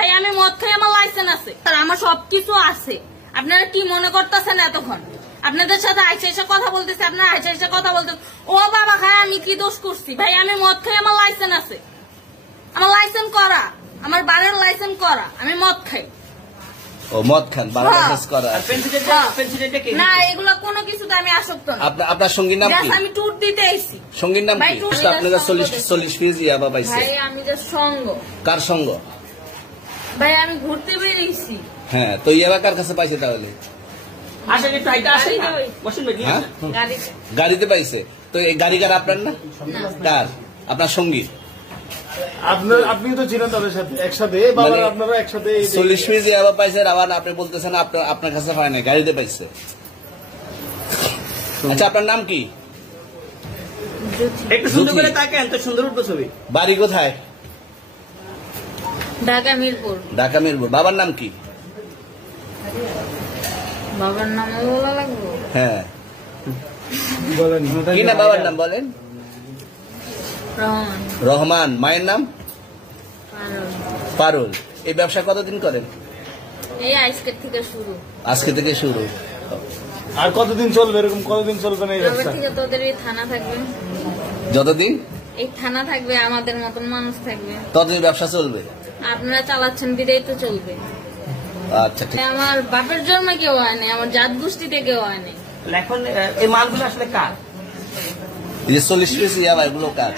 ভাই আমি মদ খাই, আমার লাইসেন্স আছে, আমার সবকিছু আছে। আপনারা কি মনে করতেছেন এতক্ষণ? আপনাদের সাথে আইসা এসে কথা বলতেছে, আপনারা আইসা এসে কথা বলতেছে ও বাবা খায় আমি কি দোষ করছি? ভাই আমি মদ খাই, আমার লাইসেন্স আছে, আমার লাইসেন্স করা, আমার বারের লাইসেন্স করা, আমি মদ খাই। ও মদ খান, বারের লাইসেন্স করা। না এগুলো কোনো কিছুতে আমি আসক্ত না। আপনার সঙ্গীর নাম কি? আমি ট্যুর দিতে এসেছি। সঙ্গীর নাম কি? আপনারা 40 পিস ইয়াবা পাইছে। ভাই আমি যে সঙ্গ। কার সঙ্গ? ভাই আমি ঘুরতে বেরিয়েছি। হ্যাঁ, তো ইয়াবা কার কাছে পাইছে তাহলে? গাড়িতে পাইছে। তো এই গাড়ি কার? আপনার না? কার? আপনার সঙ্গী? আপনি তো ছিলেন তাদের সাথে একসাথে, আপনারা একসাথে 40 পিস ইয়াবা পাইছে, আবার আপনি বলতেছেন আপনার কাছে পায় না, গাড়িতে পাইছে। আচ্ছা আপনার নাম কি? একটু সুন্দর করে তাকান তো, সুন্দর উঠবে ছবি। বাড়ি কোথায়? ঢাকা মিরপুর। ঢাকা মিরপুর। বাবার নাম কি? বাবার নাম বলা লাগবে? হ্যাঁ বলেন কি না বাবার নাম বলেন? রহমান। রহমান। মায়ের নাম? পারুল। এই ব্যবসা কতদিন করেন? এই আজকের থেকে শুরু। আজকে থেকে শুরু। আর কতদিন চলবে? এরকম কতদিন চলবে না এই তবে ব্যবসা? থেকে তোদের এই থানা থাকবে, যতদিন এই থানা থাকবে, আমাদের মতন মানুষ থাকবে, ততদিন ব্যবসা চলবে। আপনারা চালাচ্ছেন বিদায় তো চলবে। আচ্ছা ঠিক। আমার বাপের জন্মে কেউ হয় নাই, আমার জাত গোষ্ঠীতে কেউ হয় নাই। এখন এই মালগুলো আসলে কার? এই যে 40 পিস ইয়াবা এগুলো কার?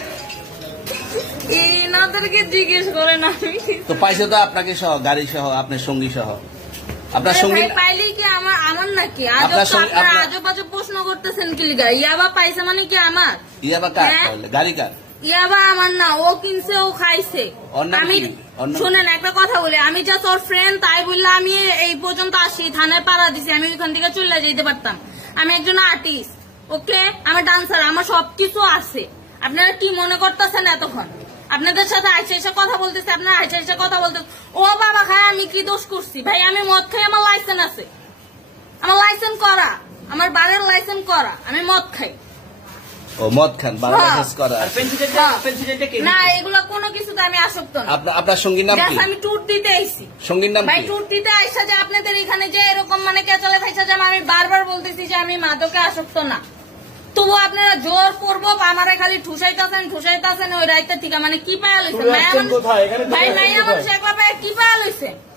এনাদেরকে জিজ্ঞেস করেন। আমি তো পাইছে তো আপনাকে সহ, গাড়ি সহ, আপনার সঙ্গী সহ। আপনার সঙ্গী পাইলে কি আমার নাকি? আপনার সঙ্গী- আজব আজব প্রশ্ন করতেছেন কি লিগা? ইয়াবা পাইছে মানে কি আমার? ইয়াবা কার? হ্যাঁ? তাহলে গাড়ি কার? ইয়াবা আমার না, ও কিনছে, ও খাইছে। ওর নাম আমি কি? ওর নাম- শুনেন একটা কথা বলি, আমি জাস্ট ওর ফ্রেন্ড, তাই বললে আমি এই পর্যন্ত আসি, থানায় পাড়া দিছি, আমি ওইখান থেকে চলে যেতে পারতাম। আমি একজন আর্টিস্ট, ওকে, আমি ডান্সার, আমার সবকিছু আছে। আপনারা কি মনে করতেছেন এতক্ষণ? আপনাদের সাথে আইসা এসে কথা বলতেছে, আপনারা আইসা এসে কথা বলতেছে ও বাবা খায় আমি কি দোষ করছি? ভাই আমি মদ খাই, আমার লাইসেন্স আছে, আমার লাইসেন্স করা, আমার বারের লাইসেন্স করা, আমি মদ খাই। ও মদ খান, বারের লাইসেন্স করা। না এগুলো কোনো কিছুতে আমি আসক্ত না। আপনার সঙ্গীর নাম কি? আমি ট্যুর দিতে আইছি। সঙ্গীর নাম ভাই কি? ট্যুর দিতে আইসা যে আপনাদের এখানে যে এরকম মানে কেচলে খাইছে, যে আমি বারবার বলতেছি যে আমি মাদকে আসক্ত না, তবু আপনারা জোর করবো আমারে খালি ঠুসাইতেছেন ওই রাইতে থেকে। মানে কি পায়া লইছেন? ভাই মাইয়া মানুষ একলা পায় কি পায়া লইছে?